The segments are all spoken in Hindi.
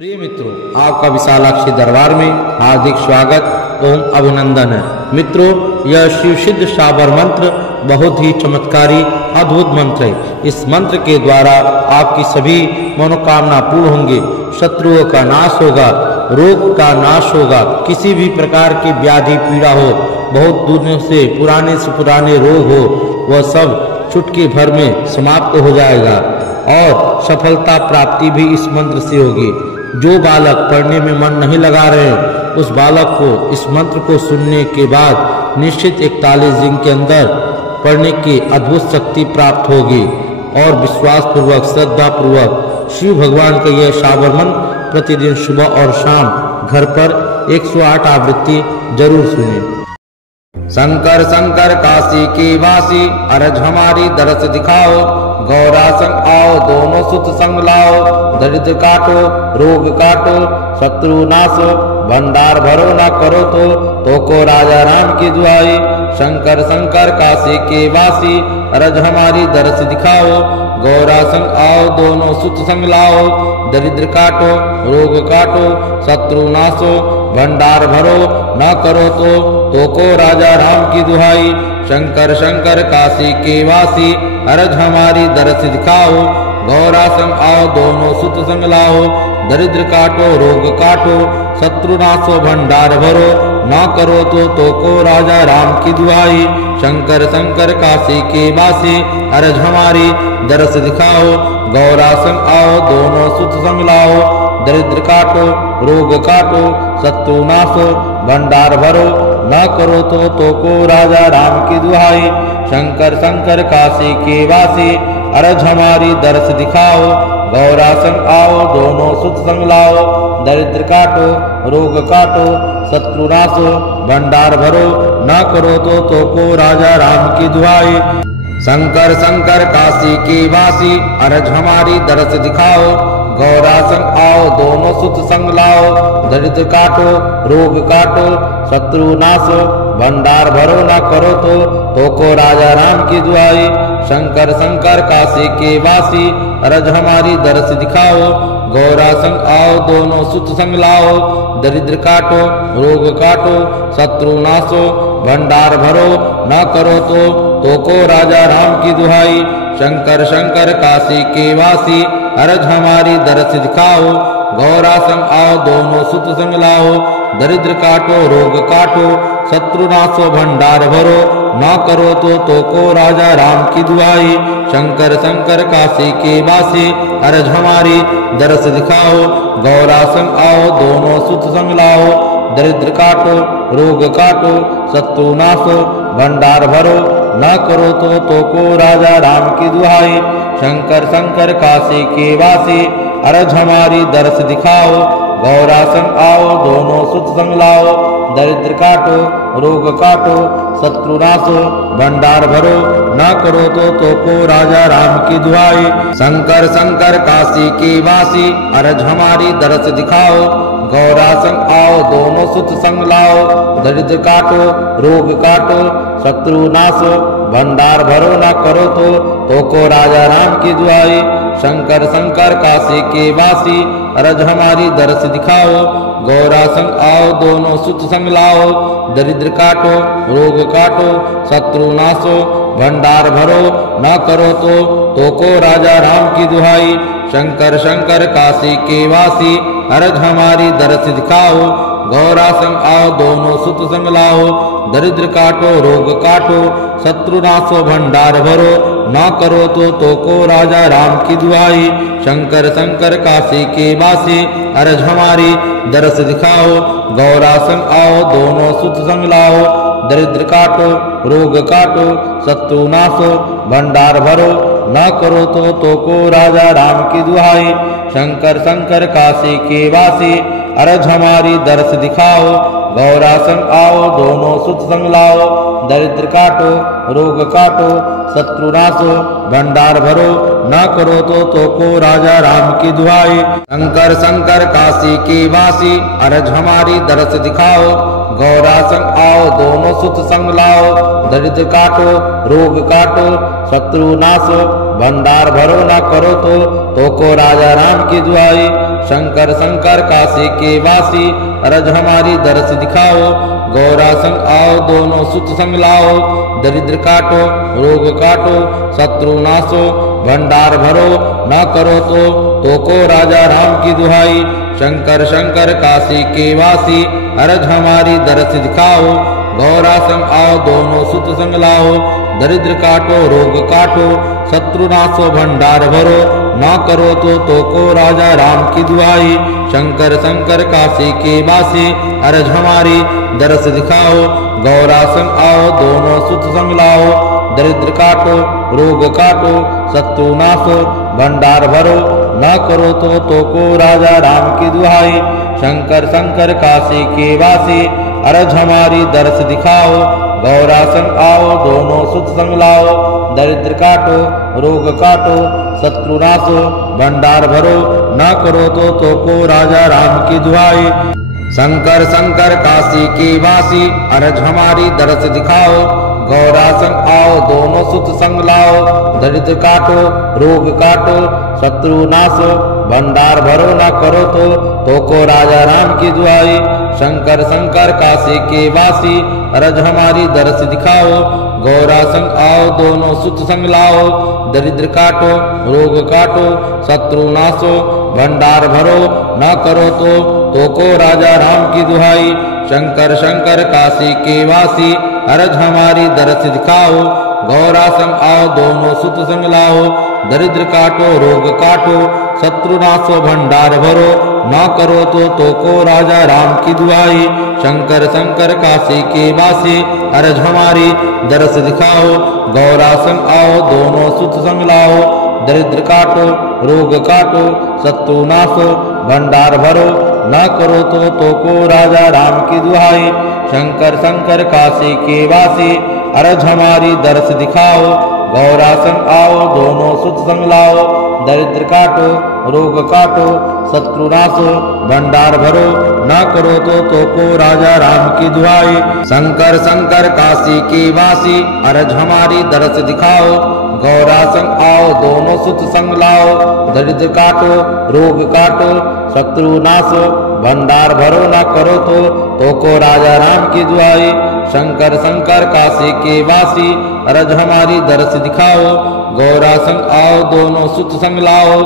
प्रिय मित्रों, आपका विशालाक्षी दरबार में हार्दिक स्वागत एवं अभिनंदन है। मित्रों, यह शिव सिद्ध शाबर मंत्र बहुत ही चमत्कारी अद्भुत मंत्र है। इस मंत्र के द्वारा आपकी सभी मनोकामना पूर्ण होंगे, शत्रुओं का नाश होगा, रोग का नाश होगा, किसी भी प्रकार की व्याधि पीड़ा हो, बहुत दिनों से पुराने रोग हो, वह सब चुटकी भर में समाप्त हो जाएगा और सफलता प्राप्ति भी इस मंत्र से होगी। जो बालक पढ़ने में मन नहीं लगा रहे, उस बालक को इस मंत्र को सुनने के बाद निश्चित 41 दिन के अंदर पढ़ने की अद्भुत शक्ति प्राप्त होगी और विश्वास पूर्वक श्रद्धा पूर्वक शिव भगवान का यह शाबर मंत्र प्रतिदिन सुबह और शाम घर पर 108 आवृत्ति जरूर सुने। शंकर शंकर काशी की वासी, अरज हमारी दरस दिखाओ, गौरा संग आओ, दोनों सुत संग लाओ, दरिद्र काटो, रोग काटो, शत्रु नाशो, भंडार भरो ना करो तो को राजा राम की दुआई। शंकर शंकर काशी के वासी, अरज हमारी दरस दिखाओ, गौरा संग आओ, दोनों सुत संग लाओ, दरिद्र काटो, रोग काटो, शत्रु नाशो, भंडार भरो ना करो तो को राजा राम की दुहाई। शंकर शंकर काशी के वासी, अरज हमारी दरस दिखाओ, गौरा संग आओ, दोनों सुत संग लाओ, दरिद्र काटो, रोग काटो, शत्रु नाशो, भंडार भरो ना करो तो को राजा राम की दुहाई। शंकर शंकर काशी के वासी, अरज हमारी दरस दिखाओ, गौरा संग आओ, दोनों सुत संग लाओ, दरिद्र काटो, रोग काटो, शत्रु नाशो, भंडार भरो ना करो तो को राजा राम की दुहाई। शंकर शंकर काशी के वासी, अरज हमारी दरस दिखाओ, गौरा संग आओ, दोनों सुत संग लाओ, दरिद्र काटो, रोग काटो, शत्रु नाशो, भंडार भरो ना करो तो को राजा राम की दुहाई। शंकर शंकर काशी के वासी, अरज हमारी दरस दिखाओ, गौरा संग आओ, दोनों सुत संग लाओ, दरिद्र काटो, रोग काटो, शत्रु नाशो, भंडार भरो ना करो तो को राजा राम की दुआई। शंकर शंकर काशी के वासी, अरज हमारी दरस दिखाओ, गौरा संग आओ, दोनों सुत संग लाओ, दरिद्र काटो, रोग काटो, शत्रु नाशो, भंडार भरो ना करो तो को राजा राम की दुहाई। शंकर शंकर काशी के वासी, अरज हमारी दरस दिखाओ, गौरा संग आओ, दोनों सुत संग लाओ, दरिद्र काटो, रोग काटो, शत्रु नाशो, भंडार भरो ना करो तो को राजा राम की दुआई। शंकर शंकर काशी के वासी, अरज हमारी दरस दिखाओ, गौरा संग आओ, दोनों सुत संग लाओ, दरिद्र काटो, रोग काटो, शत्रु नाशो, भंडार भरो ना करो तो को राजा राम की दुहाई। शंकर शंकर काशी के वासी, अरज हमारी दरस दिखाओ, गौरा संग आओ, दोनों सुत संग लाओ, दरिद्र काटो, रोग काटो, शत्रु नाशो, भंडार भरो ना करो तो को राजा राम की दुहाई। शंकर शंकर काशी के वासी, अरज हमारी दरस दिखाओ, गौरा संग आओ, दोनों सुत संग लाओ, दरिद्र काटो, रोग काटो, शत्रु नाशो, भंडार भरो ना करो तो को राजा राम की दुआई। शंकर शंकर काशी के वासी, अरज हमारी दरस दिखाओ, गौरा संग आओ, दोनों सुत संग लाओ, दरिद्र काटो, रोग काटो, शत्रु नाशो, भंडार भरो ना करो तो को राजा राम की दुहाई। शंकर शंकर काशी के वासी, अरज हमारी दरस दिखाओ, गौरा संग आओ, दोनों सुत संग लाओ, दरिद्र काटो, रोग काटो, शत्रु नाशो, भंडार भरो ना करो तो को राजा राम की दुआई। शंकर शंकर काशी के वासी, अरज हमारी दरस दिखाओ, गौरा संग आओ, दोनों सुत संग लाओ, दरिद्र काटो, रोग काटो, शत्रु नाशो, भंडार भरो ना करो तो को राजा राम की दुहाई। शंकर शंकर काशी के वासी, अरज हमारी दरस दिखाओ, गौरा संग आओ, दोनों सुत संग लाओ, दरिद्र काटो, रोग काटो, शत्रु नाशो, भंडार भरो ना करो तो को राजा राम की दुहाई। शंकर शंकर काशी के वासी, अरज हमारी दरस दिखाओ, गौरा संग आओ, दोनों सुत संग लाओ, दरिद्र काटो, रोग काटो, शत्रु नाशो, भंडार भरो ना करो तो को राजा राम की दुआई। शंकर शंकर काशी के वासी अरज हमारी दरस दिखाओ। गौरा संग आओ दोनों सुत संग लाओ, दरिद्र काटो रोग काटो शत्रु नाशो भंडार भरो न करो तो को राजा राम की दुहाई। शंकर शंकर काशी के वासी अरज हमारी दरस दिखाओ। गौरा संग आओ दोनों सुत संग लाओ, दरिद्र काटो रोग काटो शत्रु नाशो भंडार भरो न करो तो को राजा राम की दुहाई। शंकर शंकर काशी के वासी अरज हमारी दरस दिखाओ। गौरा संग आओ दोनों सुत संग लाओ, दरिद्र काटो रोग काटो शत्रु नाशो भंडार भरो न करो तो को राजा राम की दुहाई। शंकर शंकर काशी के वासी अरज हमारी दरस दिखाओ। गौरा संग आओ दोनों सुत संग लाओ, दरिद्र काटो रोग काटो शत्रु नाशो भंडार भरो न करो तो को राजा राम की दुहाई। शंकर शंकर काशी के वासी अरज हमारी दरस दिखाओ। गौरा संग आओ दोनों सुत संग लाओ, दरिद्र काटो रोग काटो शत्रु नाशो भंडार भरो न करो तो को राजा राम की दुहाई। शंकर शंकर काशी के वासी अरज हमारी दरस दिखाओ। गौरा संग आओ दोनों सुत संग लाओ, दरिद्र काटो रोग काटो शत्रु नाशो भंडार भरो न करो तो को राजा राम की दुहाई। शंकर शंकर काशी के वासी अरज हमारी दरस दिखाओ। गौरा संग आओ दोनों सुत संग लाओ, दरिद्र काटो रोग काटो शत्रु नाशो भंडार भरो न करो तो को राजा राम की दुहाई। शंकर शंकर काशी के वासी अरज हमारी दरस दिखाओ। गौरा संग आओ दोनों सुत संग लाओ, दरिद्र काटो रोग काटो शत्रु नाशो भंडार भरो न करो तो को राजा राम की दुहाई। शंकर शंकर काशी के वासी अरज हमारी दरस दिखाओ। गौरा संग आओ दोनों सुत संग लाओ, दरिद्र काटो रोग काटो शत्रु नाशो भंडार भरो न करो तो को राजा राम की दुहाई। शंकर शंकर काशी के वासी अरज हमारी दरस दिखाओ। गौरा संग आओ दोनों सुत संग लाओ, दरिद्र काटो रोग काटो शत्रु नाशो भंडार भरो न करो तो को राजा राम की दुहाई। शंकर शंकर काशी के वासी अरज हमारी दरस दिखाओ। गौरा संग आओ दोनों सुत संग लाओ,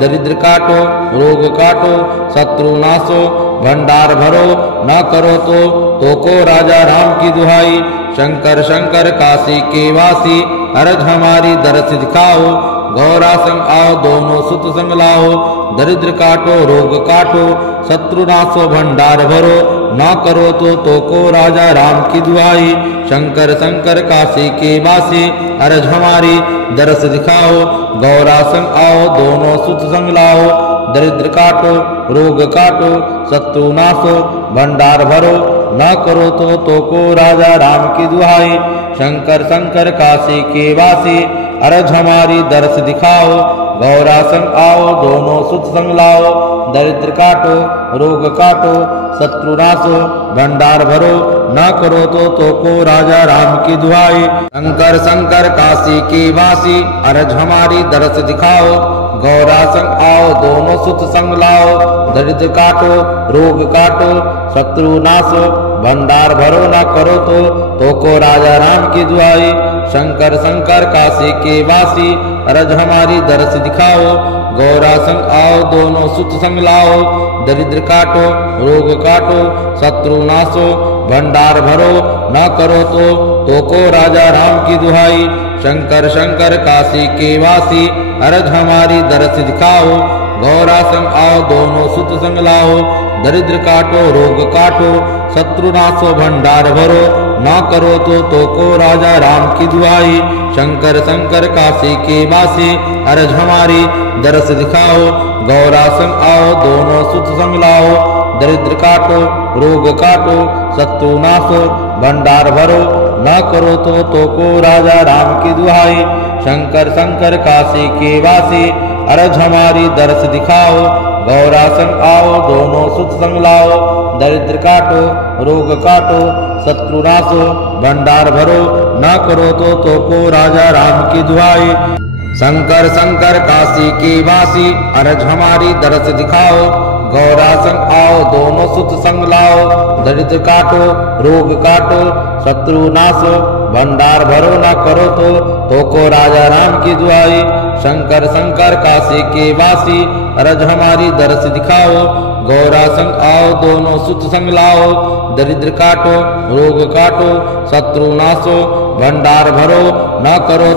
दरिद्र काटो रोग काटो शत्रु नाशो भंडार भरो न करो तो को राजा राम की दुहाई। शंकर शंकर काशी के वासी अरज हमारी दरस दिखाओ। गौरा संग आओ दोनों सुत संग लाओ, दरिद्र काटो रोग काटो शत्रु नाशो भंडार भरो न करो तो को राजा राम की दुहाई। शंकर शंकर काशी के वासी अरज हमारी दरस दिखाओ। गौरा संग आओ दोनों सुत संग लाओ, दरिद्र काटो रोग काटो शत्रु नाशो भंडार भरो न करो तो को राजा राम की दुहाई। शंकर शंकर काशी के वासी अरज हमारी दरस दिखाओ। गौरा संग आओ दोनों सुत संग लाओ, दरिद्र काटो रोग काटो शत्रु नाशो भंडार भरो न करो तो को राजा राम की दुहाई। शंकर शंकर काशी के वासी अरज हमारी दरस दिखाओ। गौरा संग आओ दोनों सुत संग लाओ, दरिद्र काटो रोग काटो शत्रु नाशो भंडार भरो न करो तो को राजा राम की दुहाई। शंकर शंकर काशी के वासी अरज हमारी दरस दिखाओ। गौरा संग आओ दोनों सुत संग लाओ, दरिद्र काटो रोग काटो शत्रु नाशो भंडार भरो न करो तो को राजा राम की दुहाई। शंकर शंकर काशी के वासी अरज हमारी दरस दिखाओ। गौरा संग आओ दोनों सुत संग लाओ, दरिद्र काटो रोग काटो शत्रु नाशो भंडार भरो न करो तो को राजा राम की दुहाई। शंकर शंकर काशी के वासी अरज हमारी दरस दिखाओ। गौरा संग आओ दोनों सुत संग लाओ, दरिद्र काटो रोग काटो शत्रु नाशो भंडार भरो न करो तो को राजा राम की दुहाई। शंकर शंकर काशी के वासी अरज हमारी दरस दिखाओ। गौरा संग आओ दोनों सुत संग लाओ, दरिद्र काटो रोग काटो शत्रु नाशो भंडार भरो न करो तो को राजा राम की दुहाई। शंकर शंकर काशी के वासी अरज हमारी दरस दिखाओ। गौरा संग आओ दोनों सुत संग लाओ, दरिद्र काटो रोग काटो शत्रु नाशो, भंडार भरो ना करो तो को राजा राम की दुआई। शंकर शंकर काशी के वासी, अरज हमारी दरस दिखाओ, गौरा संग आओ दोनों सुत संग लाओ, दरिद्र काटो रोग काटो शत्रु नाशो, भंडार भरो ना करो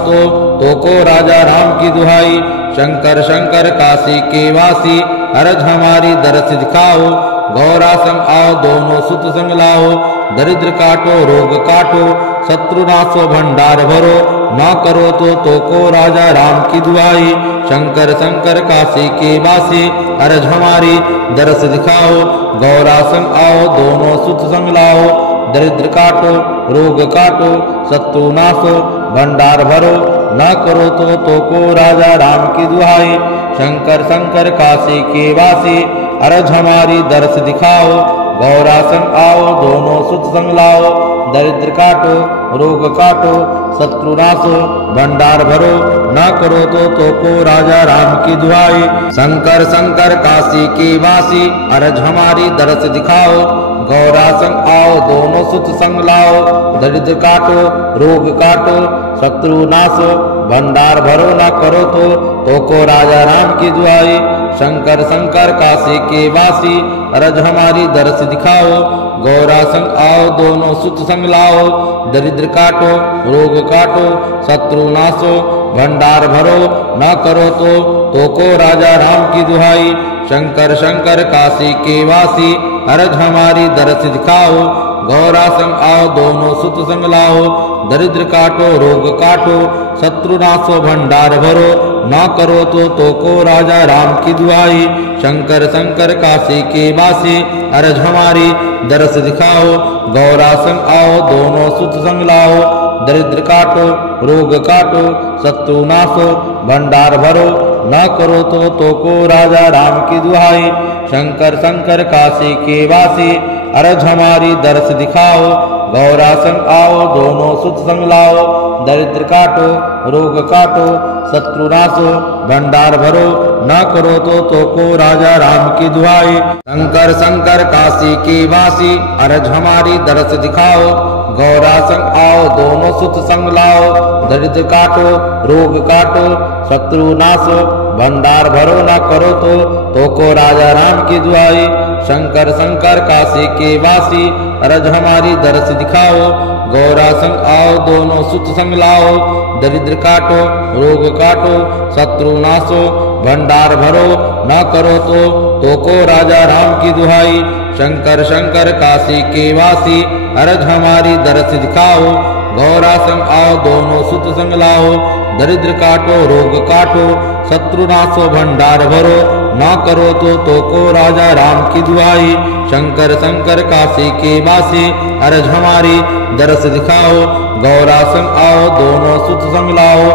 तो को राजा राम की दुहाई। शंकर शंकर काशी के वासी, अरज हमारी दरस दिखाओ, गौरा संग आओ दोनों सुत संग लाओ, दरिद्र काटो रोग काटो शत्रु नाशो, भंडार भरो ना करो तो को राजा राम की दुआई। शंकर शंकर काशी के वासी, अरज हमारी दरस दिखाओ, गौरा संग आओ दोनों सुत संग लाओ, दरिद्र काटो रोग काटो शत्रु नाशो, भंडार भरो ना करो तो को राजा राम की दुहाई। शंकर शंकर काशी के वासी, अरज हमारी दरस दिखाओ, गौरा संग आओ दोनों सुत संग लाओ, दरिद्र काटो रोग काटो शत्रु नाशो, भंडार भरो ना करो तो को राजा राम की दुहाई। शंकर शंकर काशी के वासी, अरज हमारी दरस दिखाओ, गौरा संग आओ दोनों सुत संग लाओ, दरिद्र काटो रोग काटो शत्रु नाशो, भंडार भरो ना करो तो को राजा राम की दुआई। शंकर शंकर काशी के वासी, अरज हमारी दरस दिखाओ, गौरा संग आओ दोनों सुत संग लाओ, दरिद्र काटो रोग काटो शत्रु नाशो, भंडार भरो ना करो तो को राजा राम की दुहाई। शंकर शंकर काशी के वासी, अरज हमारी दरस दिखाओ, गौरा संग आओ दोनों सुत संग लाओ, दरिद्र काटो रोग काटो शत्रु नाशो, भंडार भरो ना करो तो को राजा राम की दुआई। शंकर शंकर काशी के वासी, अरज हमारी दरस दिखाओ, गौरा संग आओ दोनों सुत संग लाओ, दरिद्र काटो रोग काटो शत्रु नाशो, भंडार भरो ना करो तो को राजा राम की दुहाई। शंकर शंकर काशी के वासी, अरज हमारी दरस दिखाओ, गौरा संग आओ दोनों सुत संग लाओ, दरिद्र काटो रोग काटो शत्रु नाशो, भंडार भरो ना करो तो को राजा राम की दुहाई। शंकर शंकर काशी के वासी, अरज हमारी दरस दिखाओ, गौरा संग आओ दोनों सुत संग लाओ, दरिद्र काटो रोग काटो शत्रु नाशो, भंडार भरो ना करो तो को राजा राम की दुआई। शंकर शंकर काशी के वासी, अरज हमारी दरस दिखाओ, गौरा संग आओ दोनों सुत संग लाओ, दरिद्र काटो रोग काटो शत्रु नाशो, भंडार भरो ना करो तो को राजा राम की दुहाई। शंकर शंकर काशी के वासी, अरज हमारी दरस दिखाओ, गौरा संग आओ दोनों सुत संग लाओ, दरिद्र काटो रोग काटो शत्रु नाशो, भंडार भरो ना करो तो को राजा राम की दुआई। शंकर शंकर काशी के वासी, अरज हमारी दरस दिखाओ, गौरा संग आओ दोनों सुत संग लाओ,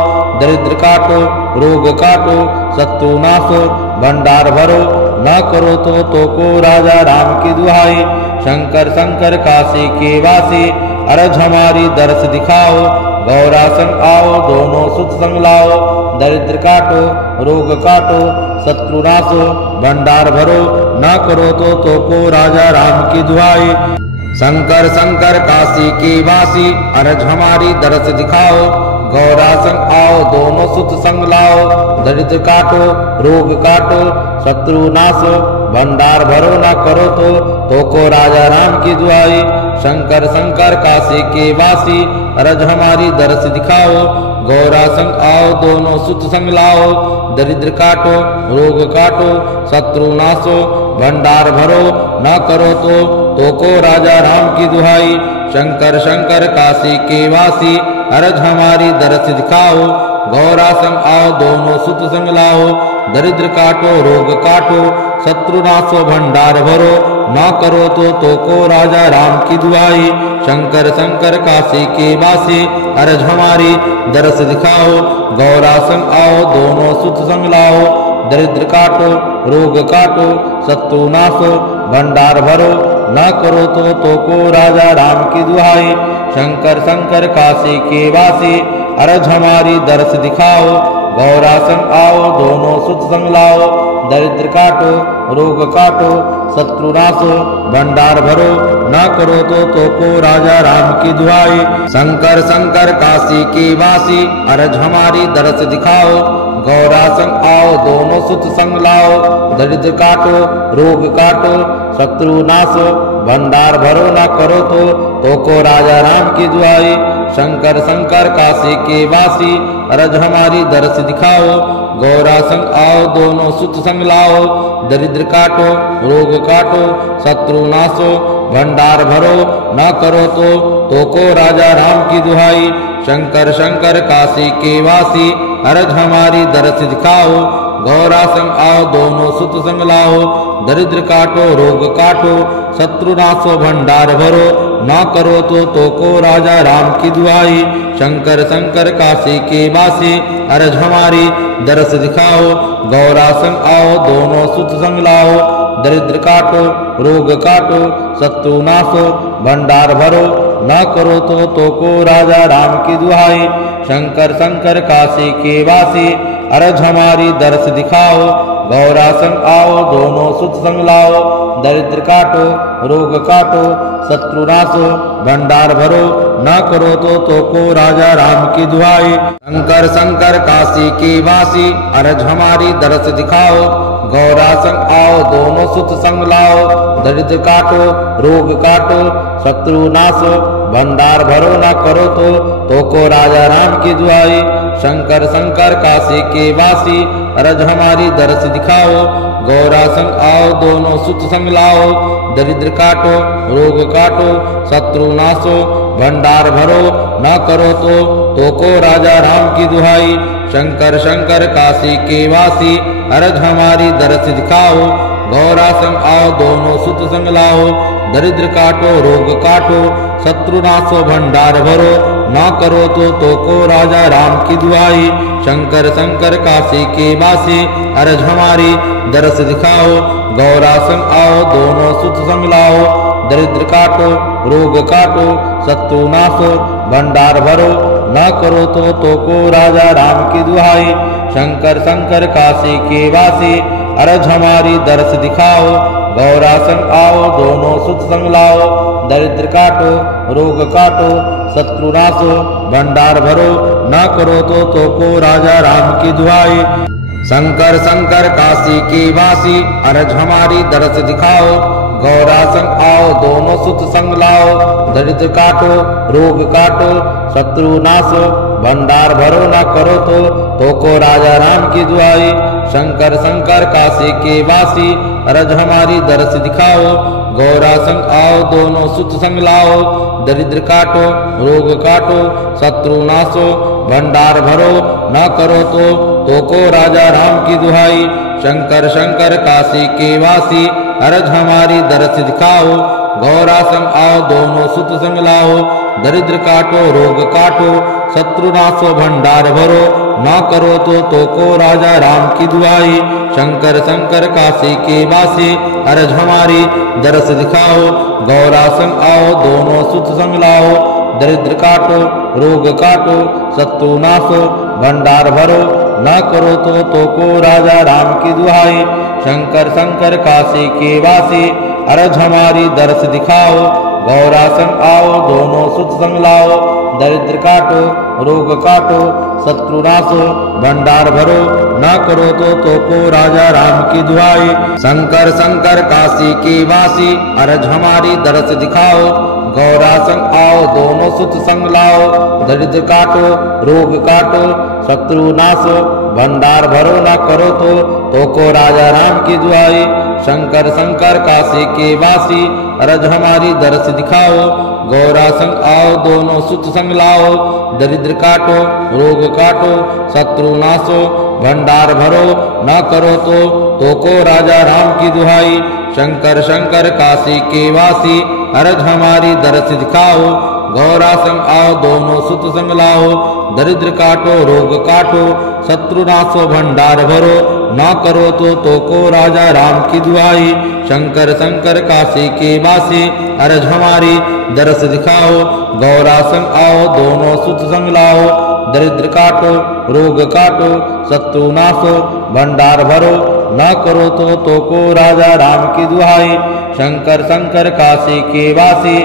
दरिद्र काटो रोग काटो शत्रु नाशो, भंडार भरो ना करो तो को राजा राम की दुहाई। शंकर शंकर काशी के वासी, अरज हमारी दरस दिखाओ, गौरा संग आओ दोनों सुत संग लाओ, दरिद्र काटो रोग काटो शत्रु नाशो, भंडार भरो ना करो तो को राजा राम की दुहाई। शंकर शंकर काशी के वासी, अरज हमारी दरस दिखाओ, गौरा संग आओ दोनों सुत संग लाओ, दरिद्र काटो रोग काटो शत्रु नाशो, भंडार भरो ना करो तो को राजा राम की दुआई। शंकर शंकर काशी के वासी, अरज हमारी दरस दिखाओ, गौरा संग आओ दोनों सुत संग लाओ, दरिद्र काटो रोग काटो शत्रु नाशो, भंडार भरो ना करो तो को राजा राम की दुहाई। शंकर शंकर काशी के वासी, अरज हमारी दरस दिखाओ, गौरा संग आओ दोनों सुत संग लाओ, दरिद्र काटो रोग काटो शत्रु नाशो, भंडार भरो ना करो तो को राजा राम की दुआई। शंकर शंकर काशी के वासी, अरज हमारी दरस दिखाओ, गौरा संग आओ दोनों सुत संग लाओ, दरिद्र काटो रोग काटो शत्रु नाशो, भंडार भरो ना करो तो को राजा राम की दुहाई। शंकर शंकर काशी के वासी, अरज हमारी दरस दिखाओ, गौरासन आओ दोनों सुत संग लाओ, दरिद्र काटो रोग काटो शत्रु नाशो भंडार भरो, न करो तो को राजा राम की दुहाई। शंकर शंकर काशी के वासी अरज हमारी दरस दिखाओ, गौरासन आओ दोनों सुत संग लाओ, दरिद्र काटो रोग काटो शत्रु नाशो भंडार भरो, न करो तो को राजा राम की दुहाई। शंकर शंकर काशी के वासी अरज हमारी दरस दिखाओ, गौरासन आओ दोनों सुत संग लाओ, दरिद्र काटो रोग काटो शत्रु नाशो भंडार भरो, न करो तो को राजा राम की दुहाई। शंकर शंकर काशी के वासी अरज हमारी दरस दिखाओ, गौरासन आओ दोनों सुत संग लाओ, दरिद्र काटो रोग काटो शत्रु नाशो भंडार भरो, न करो तो को राजा राम की दुहाई। शंकर शंकर काशी के वासी अरज हमारी दरस दिखाओ, गौरासन आओ दोनों सुत संग लाओ, दरिद्र काटो रोग काटो शत्रु नाशो भंडार भरो, न करो तो को राजा राम की दुहाई। शंकर शंकर काशी के वासी अरज हमारी दरस दिखाओ, गौरासन आओ दोनों सुत संग लाओ, दरिद्र काटो रोग काटो शत्रु नाशो भंडार भरो, न करो तो को राजा राम की दुहाई। शंकर शंकर काशी के वासी अरज हमारी दरस दिखाओ, गौरासन आओ दोनों सुत संग लाओ, दरिद्र काटो रोग काटो शत्रु नाशो भंडार भरो, न करो तो को राजा राम की दुहाई। शंकर शंकर काशी के वासी अरज हमारी दरस दिखाओ, गौरासन आओ दोनों सुत संग लाओ, दरिद्र काटो रोग काटो शत्रु नाशो भंडार भरो, न करो तो को राजा राम की दुहाई। शंकर शंकर काशी के वासी अरज हमारी दरस दिखाओ, गौरासन आओ दोनों सुत संग लाओ, दरिद्र काटो रोग काटो शत्रु नाशो भंडार भरो, न करो तो को राजा राम की दुहाई। शंकर शंकर काशी के वासी अरज हमारी दरस दिखाओ, गौरासन आओ दोनों सुत संग लाओ, दरिद्र काटो रोग काटो शत्रु नाशो भंडार भरो, न करो तो को राजा राम की दुहाई। शंकर शंकर काशी के वासी अरज हमारी दरस दिखाओ, गौरासन आओ दोनों सुत संग लाओ, दरिद्र काटो रोग काटो शत्रु नाशो भंडार भरो, न करो तो को राजा राम की दुहाई। शंकर शंकर काशी के वासी अरज हमारी दरस दिखाओ, गौरासन आओ दोनों सुत संग लाओ, दरिद्र काटो रोग काटो शत्रु नाशो भंडार भरो, न करो तो को राजा राम की दुहाई। शंकर शंकर काशी के वासी अरज हमारी दरस दिखाओ, गौरासन आओ दोनों सुत संग लाओ, दरिद्र काटो रोग काटो शत्रु नाशो भंडार भरो, न करो तो को राजा राम की दुहाई। शंकर शंकर काशी के वासी अरज हमारी दरस दिखाओ, गौरासन आओ दोनों सुत संग लाओ, दरिद्र काटो रोग काटो शत्रु नाशो भंडार भरो, न करो तो को राजा राम की दुहाई। शंकर शंकर काशी के वासी अरज हमारी दरस दिखाओ, गौरासन आओ दोनों सुत संग लाओ, दरिद्र काटो रोग काटो शत्रु नाशो भंडार भरो, न करो तो को राजा राम की दुहाई। शंकर शंकर काशी के वासी अरज हमारी दरस दिखाओ, गौरासन आओ दोनों सुत संग लाओ, दरिद्र काटो रोग काटो शत्रु नाशो भंडार भरो, न करो तो को राजा राम की दुहाई। शंकर शंकर काशी के वासी अरज हमारी दरस दिखाओ, गौरासन आओ दोनों सुत संग लाओ, दरिद्र काटो रोग काटो शत्रु नाशो भंडार भरो, न करो तो को राजा राम की दुहाई। शंकर शंकर काशी के वासी अरज हमारी दरस दिखाओ, गौरासन आओ दोनों सुत संग लाओ, दरिद्र काटो रोग काटो शत्रु नाशो भंडार भरो, न करो तो को राजा राम की दुहाई। शंकर शंकर काशी के वासी अरज हमारी दरस दिखाओ, गौरासन आओ दोनों सुत संग लाओ, दरिद्र काटो रोग काटो शत्रु नाशो भंडार भरो, न करो तो को राजा राम की दुहाई। शंकर शंकर काशी के वासी अरज हमारी दरस दिखाओ, गौरासन आओ दोनों सुत संग लाओ, दरिद्र काटो रोग काटो शत्रु नाशो भंडार भरो न करो तो को राजा राम की दुहाई। शंकर शंकर काशी के वासी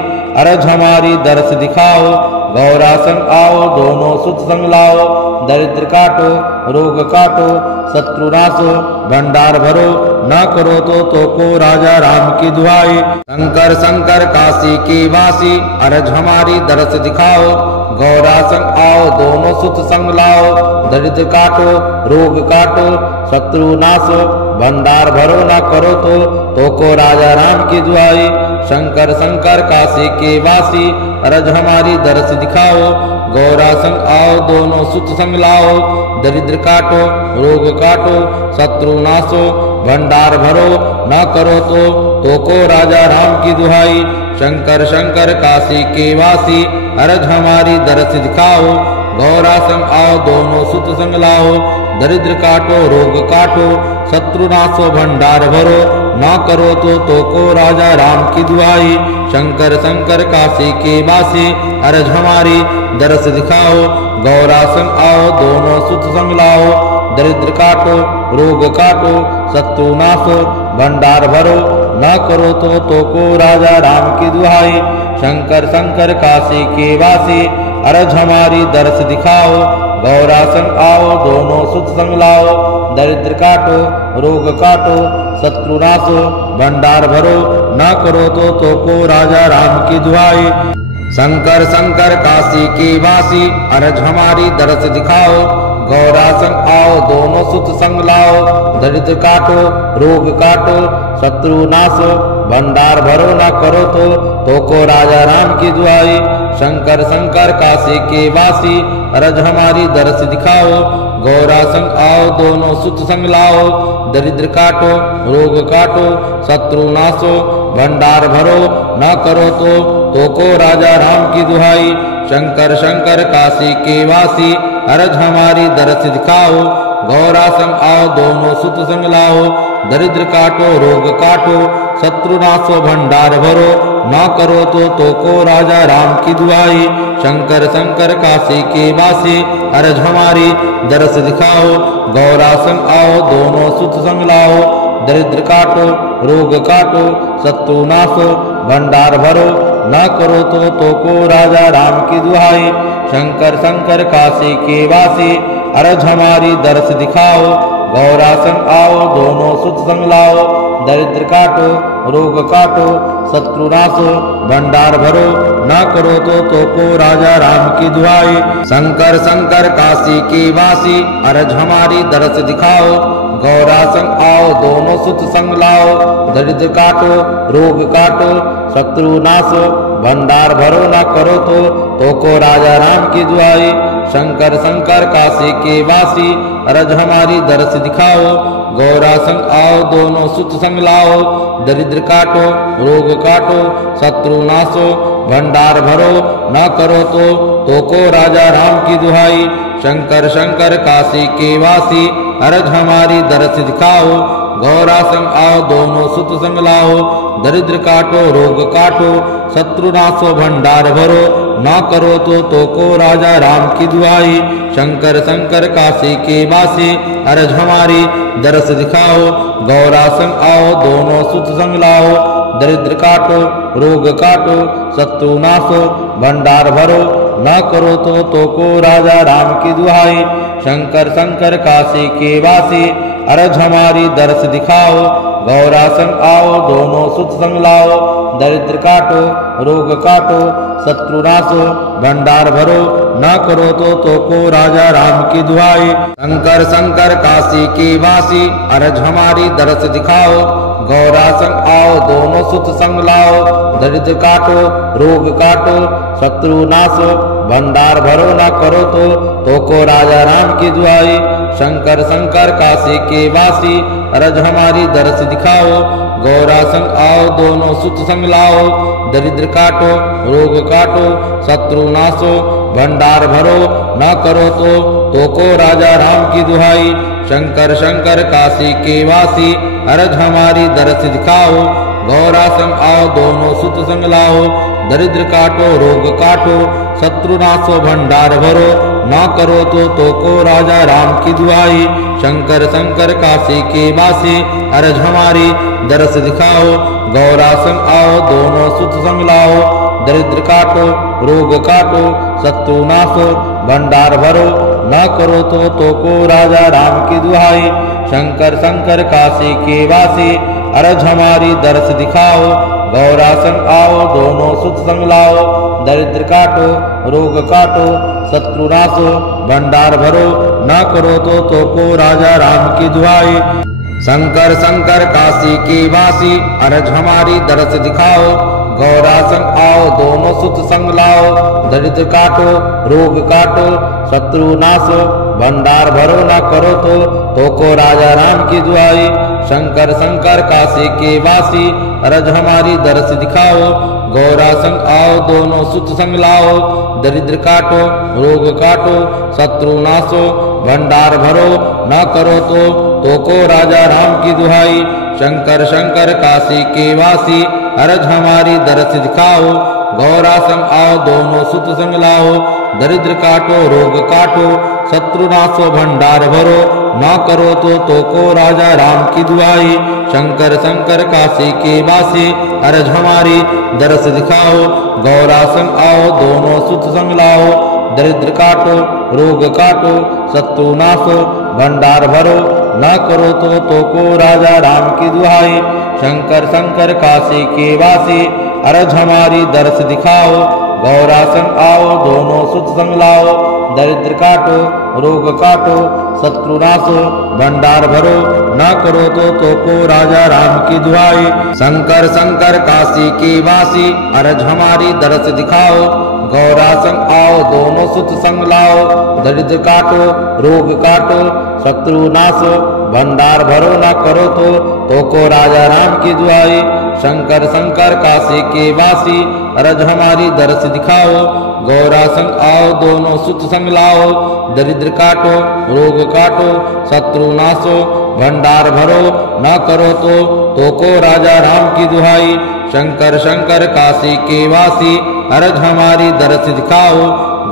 अरज हमारी दर्श दिखाओ। गौरा संग आओ दोनों सुत संग लाओ। दरिद्र काटो रोग काटो शत्रु नाशो भंडार भरो न करो तो को राजा राम की दुहाई। शंकर शंकर काशी के वासी अरज हमारी दर्श दिखाओ। गौरा संग आओ दोनों सुत संग लाओ। दरिद्र काटो रोग काटो शत्रु नाशो भंडार भरो न करो तो को राजा राम की दुहाई। शंकर शंकर काशी के वासी अरज हमारी दर्श दिखाओ। गौरा संग आओ दोनों सुत संग लाओ। दरिद्र काटो रोग काटो शत्रु नाशो भंडार भरो न करो तो को राजा राम की दुहाई। शंकर शंकर काशी के वासी अरज हमारी दर्श दिखाओ। गौरा संग आओ दोनों सुत संग लाओ। दरिद्र काटो रोग काटो शत्रु नाशो भंडार भरो न करो तो को राजा राम की दुहाई। शंकर शंकर काशी के वासी अरज हमारी दर्श दिखाओ। गौरा संग आओ दोनों सुत संग लाओ। दरिद्र काटो रोग काटो शत्रु नाशो भंडार भरो न करो तो को राजा राम की दुहाई। शंकर शंकर काशी के वासी अरज हमारी दर्श दिखाओ। गौरा संग आओ दोनों सुत संग लाओ। दरिद्र काटो रोग काटो शत्रु नाशो भंडार भरो न करो तो को राजा राम की दुहाई। शंकर शंकर काशी के वासी अरज हमारी दर्श दिखाओ। गौरा संग आओ दोनों सुत संग लाओ। दरिद्र काटो रोग काटो शत्रु नाशो भंडार भरो न करो तो को राजा राम की दुहाई। शंकर शंकर काशी के वासी अरज हमारी दर्श दिखाओ। गौरा संग आओ दोनों सुत संग लाओ। दरिद्र काटो रोग काटो शत्रु नाशो भंडार भरो न करो तो को राजा राम की दुहाई। शंकर शंकर काशी के वासी अरज हमारी दर्श दिखाओ। गौरा संग आओ दोनों सुत संग लाओ। दरिद्र काटो रोग काटो शत्रु नाशो भंडार भरो न करो तो को राजा राम की दुहाई। शंकर शंकर काशी के वासी अरज हमारी दर्श दिखाओ। गौरा संग आओ दोनों सुत संग लाओ। दरिद्र काटो रोग काटो शत्रु नाशो भंडार भरो न करो तो को राजा राम की दुहाई। शंकर शंकर काशी के वासी अरज हमारी दर्श दिखाओ। गौरा संग आओ दोनों सुत संग लाओ। दरिद्र काटो रोग काटो शत्रु नाशो भंडार भरो न करो तो को राजा राम की दुहाई। शंकर शंकर काशी के वासी अरज हमारी दर्श दिखाओ। गौरा संग आओ दोनों सुत संग लाओ। दरिद्र काटो रोग काटो शत्रु नाशो भंडार भरो न करो तो को राजा राम की दुहाई। शंकर शंकर काशी के वासी अरज हमारी दर्श दिखाओ। गौरा संग आओ दोनों सुत संग लाओ। दरिद्र काटो रोग काटो शत्रु नाशो भंडार भरो न करो तो को राजा राम की दुहाई। शंकर शंकर काशी के वासी अरज हमारी दर्श दिखाओ। गौरा संग आओ दोनों सुत संग लाओ। दरिद्र काटो रोग काटो शत्रु नाशो भंडार भरो न करो तो को राजा राम की दुहाई। शंकर शंकर काशी के वासी अरज हमारी दर्श दिखाओ। गौरा संग आओ दोनों सुत संग लाओ। दरिद्र काटो रोग काटो शत्रु नाशो भंडार भरो न करो तो को राजा राम की दुहाई। शंकर शंकर काशी के वासी अरज हमारी दर्श दिखाओ। गौरा संग आओ दोनों सुत संग लाओ। दरिद्र काटो रोग काटो शत्रु नाशो भंडार भरो न करो तो को राजा राम की दुहाई। शंकर शंकर काशी के वासी अरज हमारी दर्श दिखाओ। गौरा संग आओ दोनों सुत संग लाओ। दरिद्र काटो रोग काटो शत्रु नाशो भंडार भरो न करो तो को राजा राम की दुहाई। शंकर शंकर काशी के वासी अरज हमारी दर्श दिखाओ। गौरा संग आओ दोनों सुत संग लाओ। दरिद्र काटो रोग काटो शत्रु नाशो भंडार भरो न करो तो को राजा राम की दुहाई। शंकर शंकर काशी के वासी अरज हमारी दर्श दिखाओ। गौरा संग आओ दोनों सुत संग लाओ। दरिद्र काटो रोग काटो शत्रु नाशो भंडार भरो ना करो तो को राजा राम की दुहाई। शंकर शंकर काशी के वासी अरज हमारी दरस दिखाओ। गौरा संग आओ दोनों सुत संग लाओ। दरिद्र काटो रोग काटो शत्रु नाशो भंडार भरो। ना करो तो को राजा राम की दुहाई। शंकर शंकर काशी के वासी अरज हमारी दरस दिखाओ। गौरा संग आओ दोनों सुत संग लाओ। दरिद्र काटो रोग काटो शत्रु नाशो भंडार भरो। ना करो तो को राजा राम की दुहाई। शंकर शंकर काशी के वासी अरज हमारी दरस दिखाओ। गौरा संग आओ दोनों सुत संग लाओ। दरिद्र काटो रोग काटो शत्रु नाशो भंडार भरो। ना करो तो को राजा राम की दुहाई। शंकर शंकर काशी के वासी अरज हमारी दरस दिखाओ। गौरा संग आओ दोनों सुत संग लाओ। दरिद्र काटो रोग काटो शत्रु नाशो भंडार भरो। ना करो तो को राजा राम की दुहाई। शंकर शंकर काशी के वासी अरज हमारी दरस दिखाओ। गौरा संग आओ दोनों सुत संग लाओ। दरिद्र काटो रोग काटो शत्रु नाशो भंडार भरो। ना करो तो को राजा राम की दुहाई। शंकर शंकर काशी के वासी अरज हमारी दरस दिखाओ। गौरा संग आओ दोनों सुत संग लाओ। दरिद्र काटो रोग काटो शत्रु नाशो भंडार भरो। ना करो तो को राजा राम की दुहाई। शंकर शंकर काशी के वासी अरज हमारी दरस दिखाओ। गौरा संग आओ दोनों सुत संग लाओ। दरिद्र काटो रोग काटो शत्रु नाशो भंडार भरो। ना करो तो को राजा राम की दुहाई। शंकर शंकर काशी के वासी अरज हमारी दरस दिखाओ। गौरा संग आओ दोनों सुत संग लाओ। दरिद्र काटो रोग काटो शत्रु नाशो भंडार भरो। ना करो तो को राजा राम की दुहाई। शंकर शंकर काशी के वासी अरज हमारी दरस दिखाओ। गौरा संग आओ दोनों सुत संग लाओ। दरिद्र काटो रोग काटो शत्रु नाशो भंडार भरो। ना करो तो को राजा राम की दुहाई। शंकर शंकर काशी के वासी अरज हमारी दरस दिखाओ।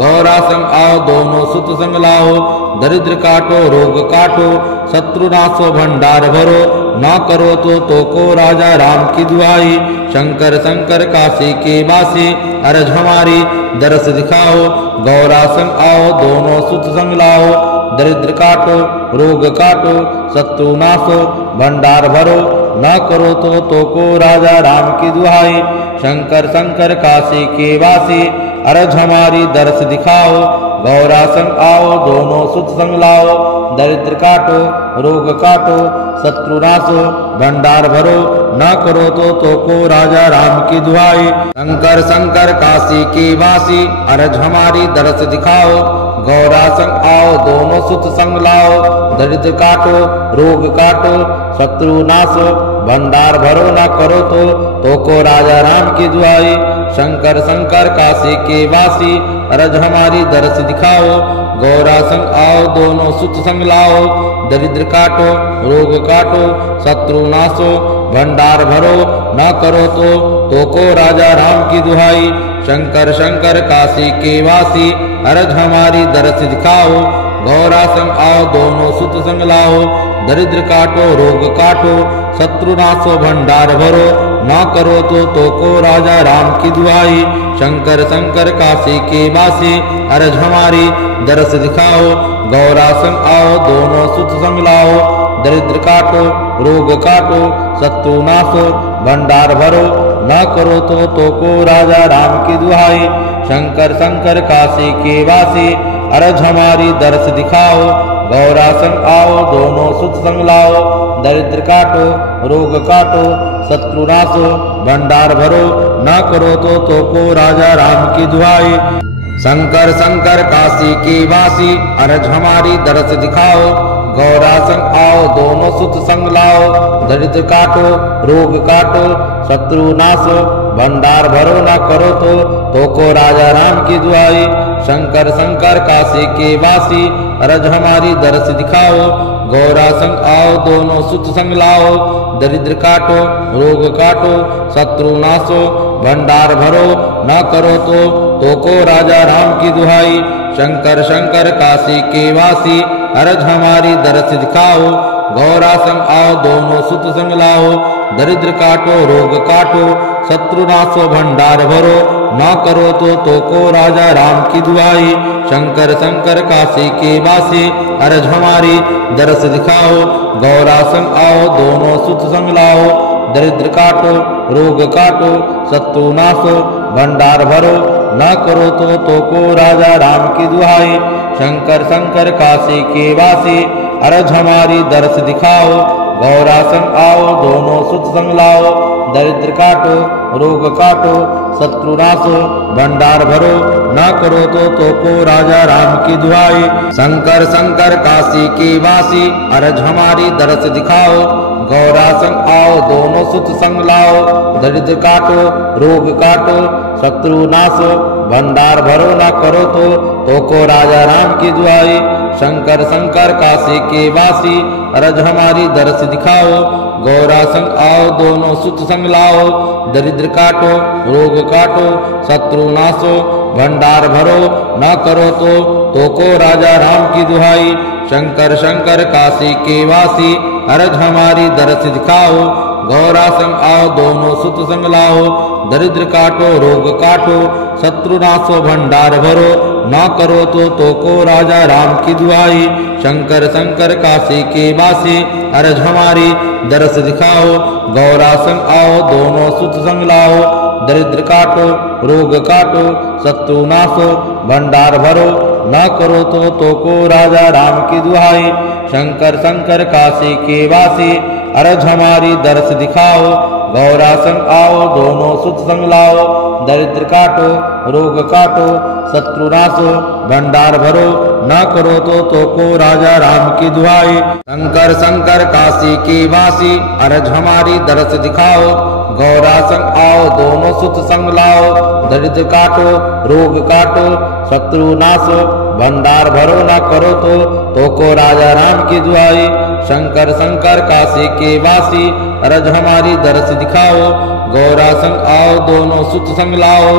गौरा संग आओ दोनों सुत संग लाओ। दरिद्र काटो रोग काटो शत्रु नाशो भंडार भरो। ना करो तो को राजा राम की दुहाई। शंकर शंकर काशी के वासी अरज हमारी दरस दिखाओ। गौरा संग आओ दोनों सुत संग लाओ। दरिद्र काटो रोग काटो शत्रु नाशो भंडार भरो। ना करो तो को राजा राम की दुहाई। शंकर शंकर काशी के वासी अरज हमारी दरस दिखाओ। गौरा संग आओ दोनों सुत संग लाओ। दरिद्र काटो रोग काटो शत्रु नाशो भंडार भरो। ना करो तो को राजा राम की दुहाई। शंकर शंकर काशी के वासी अरज हमारी दरस दिखाओ। गौरा संग आओ दोनों सुत संग लाओ। दरिद्र काटो रोग काटो शत्रु नाशो भंडार भरो। ना करो तो को राजा राम की दुहाई। शंकर शंकर काशी के वासी अरज हमारी दरस दिखाओ। गौरा संग आओ दोनों सुत संग लाओ। दरिद्र काटो रोग काटो शत्रु नाशो भंडार भरो। ना करो तो को राजा राम की दुहाई। शंकर शंकर काशी के वासी अरज हमारी दरस दिखाओ। गौरा संग आओ दोनों सुत संग लाओ। दरिद्र काटो रोग काटो शत्रु नाशो भंडार भरो। ना करो तो को राजा राम की दुहाई। शंकर शंकर काशी के वासी अरज हमारी दरस दिखाओ। गौरा संग आओ दोनों सुत संग लाओ। दरिद्र काटो रोग काटो शत्रु नाशो भंडार भरो। ना करो तो को राजा राम की दुहाई। शंकर शंकर काशी के वासी अरज हमारी दरस दिखाओ। गौरा संग आओ दोनों सुत संग लाओ। दरिद्र काटो रोग काटो शत्रु नाशो भंडार भरो। ना करो तो को राजा राम की दुहाई। शंकर शंकर काशी के वासी अरज हमारी दरस दिखाओ। गौरा संग आओ दोनों सुत संग लाओ। दरिद्र काटो रोग काटो शत्रु नाशो भंडार भरो। ना करो तो को राजा राम की दुहाई। शंकर शंकर काशी के वासी अरज हमारी दरस दिखाओ। गौरा संग आओ दोनों सुत संग लाओ। दरिद्र काटो रोग काटो शत्रु नाशो भंडार भरो। ना करो तो को राजा राम की दुहाई। शंकर शंकर काशी के वासी अरज हमारी दरस दिखाओ। गौरा संग आओ दोनों सुत संग लाओ, दरिद्र काटो रोग काटो, शत्रु नाशो भंडार भरो, ना करो तो को राजा राम की दुआई। शंकर शंकर काशी के वासी अरज हमारी दरस दिखाओ। गौरा संग आओ दोनों सुत संग लाओ, दरिद्र काटो रोग काटो, शत्रु नाशो भंडार भरो, ना करो तो को राजा राम की दुहाई। शंकर शंकर काशी के वासी अरज हमारी दरस दिखाओ। गौरा संग आओ दोनों सुत संग लाओ, दरिद्र काटो रोग काटो, शत्रु नाशो भंडार भरो, ना करो तो को राजा राम की दुहाई। शंकर शंकर काशी के वासी अरज हमारी दरस दिखाओ। गौरा संग आओ दोनों सुत संग लाओ, दरिद्र काटो रोग काटो, शत्रु नाशो भंडार भरो, ना करो तो को राजा राम की दुआई। शंकर शंकर काशी के वासी अरज हमारी दरस दिखाओ। गौरा संग आओ दोनों सुत संग लाओ, दरिद्र काटो रोग काटो, शत्रु नाशो भंडार भरो, ना करो तो को राजा राम की दुहाई। शंकर शंकर काशी के वासी अरज हमारी दरस दिखाओ। गौरा संग आओ दोनों सुत संग लाओ, दरिद्र काटो रोग काटो, शत्रु नाशो भंडार भरो, ना करो तो को राजा राम की दुआई। शंकर शंकर काशी के वासी अरज हमारी दरस दिखाओ। गौरा संग आओ दोनों सुत संग लाओ, दरिद्र काटो रोग काटो, शत्रु नाशो भंडार भरो, ना करो तो को राजा राम की दुहाई। शंकर शंकर काशी के वासी अरज हमारी दरस दिखाओ। गौरा संग आओ दोनों सुत संग लाओ, दरिद्र काटो रोग काटो, शत्रु नाशो भंडार भरो, ना करो तो को राजा राम की दुहाई। शंकर शंकर काशी के वासी अरज हमारी दरस दिखाओ। गौरा संग आओ दोनों सुत संग लाओ, दरिद्र काटो रोग काटो, शत्रु नाशो भंडार भरो, ना करो तो को राजा राम की दुआई। शंकर शंकर काशी के वासी अरज हमारी दरस दिखाओ। गौरा संग आओ दोनों सुत संग लाओ,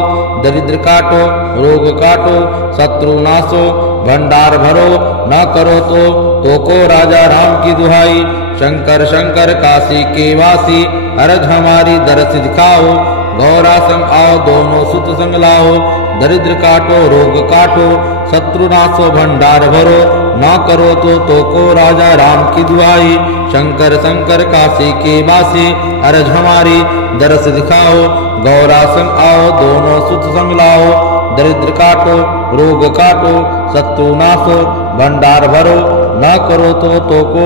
दरिद्र काटो रोग काटो, शत्रु नाशो भंडार भरो, ना करो तो को राजा राम की दुहाई। शंकर शंकर काशी के वासी अरज हमारी दरस दिखाओ। गौरा संग आओ दोनों सुत संग लाओ, दरिद्र काटो रोग काटो, शत्रु नाशो भंडार भरो, ना करो तो को राजा राम की दुआई। शंकर शंकर काशी के वासी अरज हमारी दरस दिखाओ। गौरा संग आओ दोनों सुत संग लाओ, दरिद्र काटो रोग काटो, शत्रु नाशो भंडार भरो, ना करो तो को